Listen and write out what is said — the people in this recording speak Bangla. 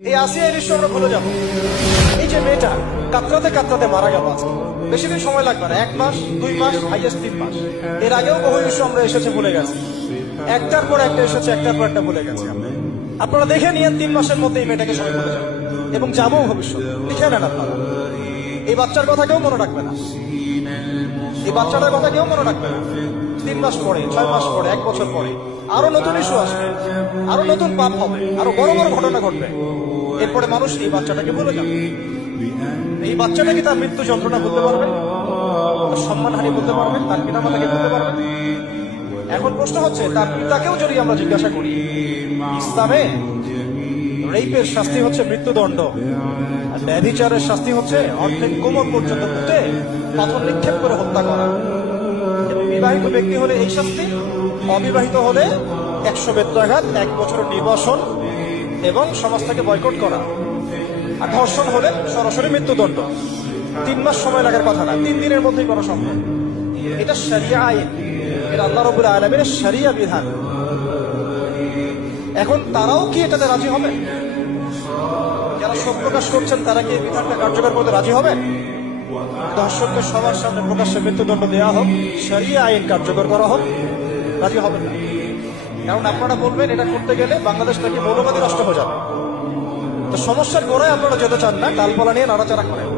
এই আসিয়া দৃশ্য আমরা ভুলে যাবো। এই যে মেয়েটা কাতরাতে কাতরাতে মারা গেল আজকে, বেশি দিন সময় লাগবে না, 1 মাস 2 মাস হাইয়েস্ট 3 মাস। এর আগেও বহু দৃশ্য আমরা এসেছে ভুলে গেছি, একটার পর একটা এসেছে, একটার পর একটা ভুলে গেছি আমরা। আপনারা দেখে নিয়েন 3 মাসের মধ্যে এই মেয়েটাকে সবাই ভুলে যাবে এবং যাবো ভবিষ্যৎ। লিখে নেন আপনারা, এই বাচ্চার কথা কেউ মনে রাখবে না, এই বাচ্চাটার কথা কেউ মনে রাখবে না। 3 মাস পরে, 6 মাস পরে, 1 বছর পরে আরো নতুন ইস্যু আসবে, আরো নতুন পাপ হবে, আরো বড় বড় ঘটনা ঘটবে। এরপরে মানুষ এই বাচ্চাটাকে ভুলে যাবে। এই বাচ্চাটাকে তার মৃত্যু যন্ত্রণা বলতে পারবেন, তার সম্মানহানি বলতে পারবেন, তার পিতা মাতাকে বলতে পারবেন। এখন প্রশ্ন হচ্ছে, তার পিতাকেও যদি আমরা জিজ্ঞাসা করি, ইসলামে রেপের শাস্তি হচ্ছে মৃত্যুদণ্ড, আর ব্যভিচারের শাস্তি হচ্ছে অর্ধেক কোমর পর্যন্ত পুঁতে পাথর নিক্ষেপ করে হত্যা করা। এবং বিবাহিত ব্যক্তি হলে এই শাস্তি, অবিবাহিত হলে 100 বেত্রাঘাত, 1 বছর নির্বাসন এবং সমাজ থেকে বয়কট করা। আর ধর্ষণ হলে সরাসরি মৃত্যুদণ্ড। 3 মাস সময় লাগার কথা না, 3 দিনের মধ্যেই করা সম্ভব। এটা শরিয়া আইন, এটা আল্লাহ রাব্বুল আলামিনের শরিয়া বিধান। এখন তারাও কি এটাতে রাজি হবে? যারা শোক প্রকাশ করছেন তারা কি এই বিধানটা কার্যকর করতে রাজি হবে? ধর্ষককে সবার সামনে প্রকাশ্যে মৃত্যুদণ্ড দেওয়া হোক, শরিয়া আইন কার্যকর করা হোক, রাজি হবেন না। কারণ আপনারা বলবেন এটা করতে গেলে বাংলাদেশ নাকি মৌলবাদী রাষ্ট্র হয়ে যাবে। তো সমস্যার গোড়ায় আপনারা যেতে চান না, ডালপালা নিয়ে নাড়াচাড়া করেন।